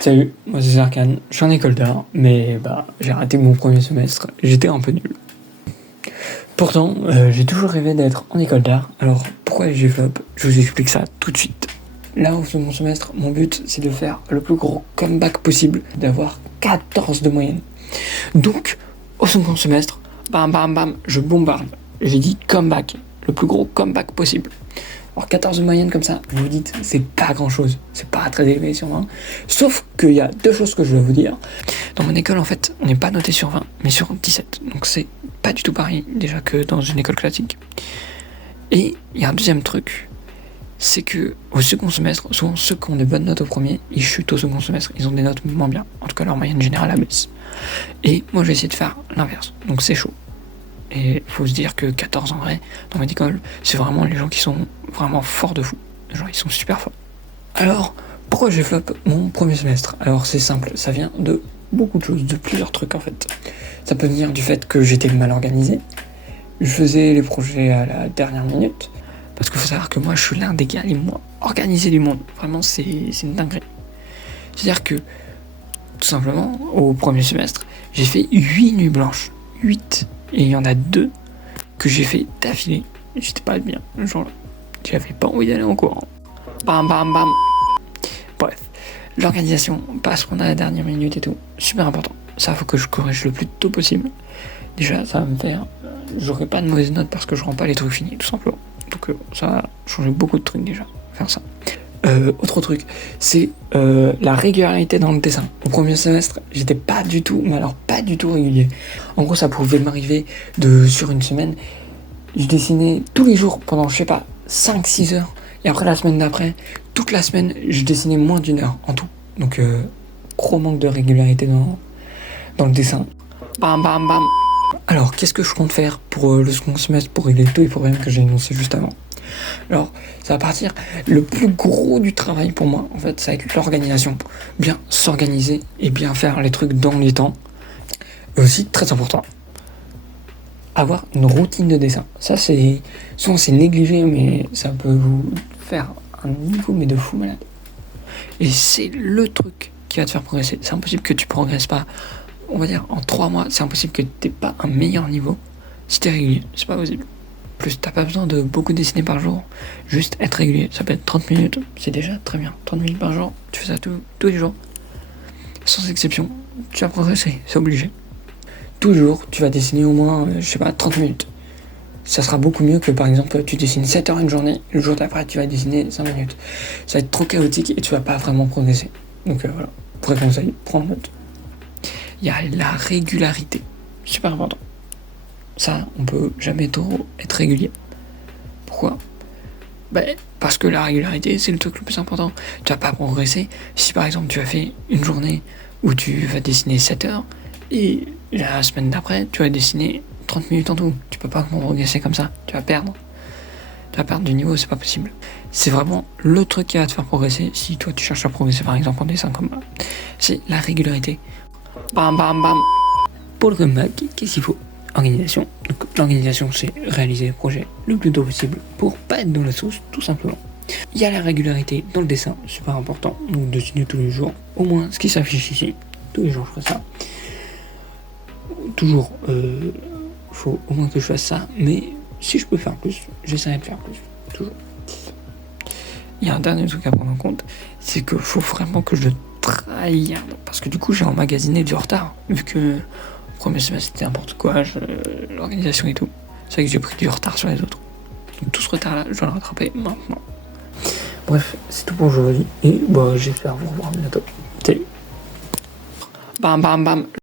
Salut, moi c'est Zarkan, je suis en école d'art, mais j'ai raté mon premier semestre, j'étais un peu nul. Pourtant, j'ai toujours rêvé d'être en école d'art, alors pourquoi j'ai flop? Je vous explique ça tout de suite. Là, au second semestre, mon but c'est de faire le plus gros comeback possible, d'avoir 14 de moyenne. Donc, au second semestre, je bombarde. J'ai dit comeback, le plus gros comeback possible. Alors 14 de moyenne comme ça, vous vous dites, c'est pas grand chose, c'est pas très élevé sur 20. Sauf qu'il y a deux choses que je veux vous dire. Dans mon école, en fait, on n'est pas noté sur 20, mais sur 17. Donc c'est pas du tout pareil, déjà, que dans une école classique. Et il y a un deuxième truc, c'est que au second semestre, souvent ceux qui ont des bonnes notes au premier, ils chutent au second semestre, ils ont des notes moins bien. En tout cas, leur moyenne générale abaisse. Et moi, j'ai essayé de faire l'inverse, donc c'est chaud. Et il faut se dire que 14 en vrai, dans mon école, c'est vraiment les gens qui sont vraiment forts de fou. Genre, ils sont super forts. Alors, pourquoi j'ai flop mon premier semestre? Alors, c'est simple, ça vient de beaucoup de choses, de plusieurs trucs en fait. Ça peut venir du fait que j'étais mal organisé. Je faisais les projets à la dernière minute. Parce qu'il faut savoir que moi, je suis l'un des gars les moins organisés du monde. Vraiment, c'est une dinguerie. C'est-à-dire que, tout simplement, au premier semestre, j'ai fait 8 nuits blanches. 8. Et il y en a 2 que j'ai fait d'affilée. J'étais pas bien, le jour-là. J'avais pas envie d'aller en cours. Bam. Bref, l'organisation, parce qu'on a la dernière minute et tout, super important. Ça, faut que je corrige le plus tôt possible. Déjà, ça va me faire... J'aurai pas de mauvaises notes parce que je rends pas les trucs finis, tout simplement. Donc ça va changer beaucoup de trucs déjà, faire ça. Autre truc, c'est la régularité dans le dessin. Au premier semestre, j'étais pas du tout, mais alors pas du tout régulier. En gros, ça pouvait m'arriver sur une semaine, je dessinais tous les jours pendant, 5-6 heures. Et après, la semaine d'après, toute la semaine, je dessinais moins d'1 heure en tout. Donc, gros manque de régularité dans le dessin. Bam. Alors, qu'est-ce que je compte faire pour le second semestre pour régler tous les problèmes que j'ai énoncés juste avant? Alors, ça va partir, le plus gros du travail pour moi, en fait, ça va être l'organisation. Bien s'organiser et bien faire les trucs dans les temps. Et aussi, très important, avoir une routine de dessin. Ça, souvent c'est négligé, mais ça peut vous faire un niveau, mais de fou malade. Et c'est le truc qui va te faire progresser. C'est impossible que tu progresses pas, on va dire, en 3 mois. C'est impossible que t'aies pas un meilleur niveau si t'es régulier. C'est pas possible. Plus, t'as pas besoin de beaucoup dessiner par jour, juste être régulier. Ça peut être 30 minutes, c'est déjà très bien. 30 minutes par jour, tu fais ça tous les jours. Sans exception, tu vas progresser, c'est obligé. Toujours, tu vas dessiner au moins, 30 minutes. Ça sera beaucoup mieux que par exemple, tu dessines 7 heures une journée, le jour d'après, tu vas dessiner 5 minutes. Ça va être trop chaotique et tu vas pas vraiment progresser. Donc voilà, vrai conseil, prends note. Il y a la régularité, super important. Ça, on peut jamais trop être régulier. Pourquoi? Parce que la régularité, c'est le truc le plus important. Tu vas pas progresser si par exemple tu as fait une journée où tu vas dessiner 7 heures et la semaine d'après, tu vas dessiner 30 minutes en tout. Tu peux pas progresser comme ça. Tu vas perdre du niveau, c'est pas possible. C'est vraiment le truc qui va te faire progresser si toi tu cherches à progresser par exemple en dessin comme moi. C'est la régularité. Bam. Pour le comeback, qu'est-ce qu'il faut? Organisation. Donc l'organisation, c'est réaliser le projet le plus tôt possible pour pas être dans la sauce, tout simplement. Il y a la régularité dans le dessin, super important. Donc dessiner tous les jours, au moins ce qui s'affiche ici. Tous les jours je ferai ça. Toujours, faut au moins que je fasse ça, mais si je peux faire plus, j'essaierai de faire plus. Toujours. Il y a un dernier truc à prendre en compte, c'est qu'il faut vraiment que je tryhard, parce que du coup j'ai emmagasiné du retard, vu que premier semestre c'était n'importe quoi, l'organisation et tout. C'est vrai que j'ai pris du retard sur les autres. Donc tout ce retard là, je dois le rattraper maintenant. Bref, c'est tout pour aujourd'hui. Et j'espère vous revoir bientôt. Salut. Bam.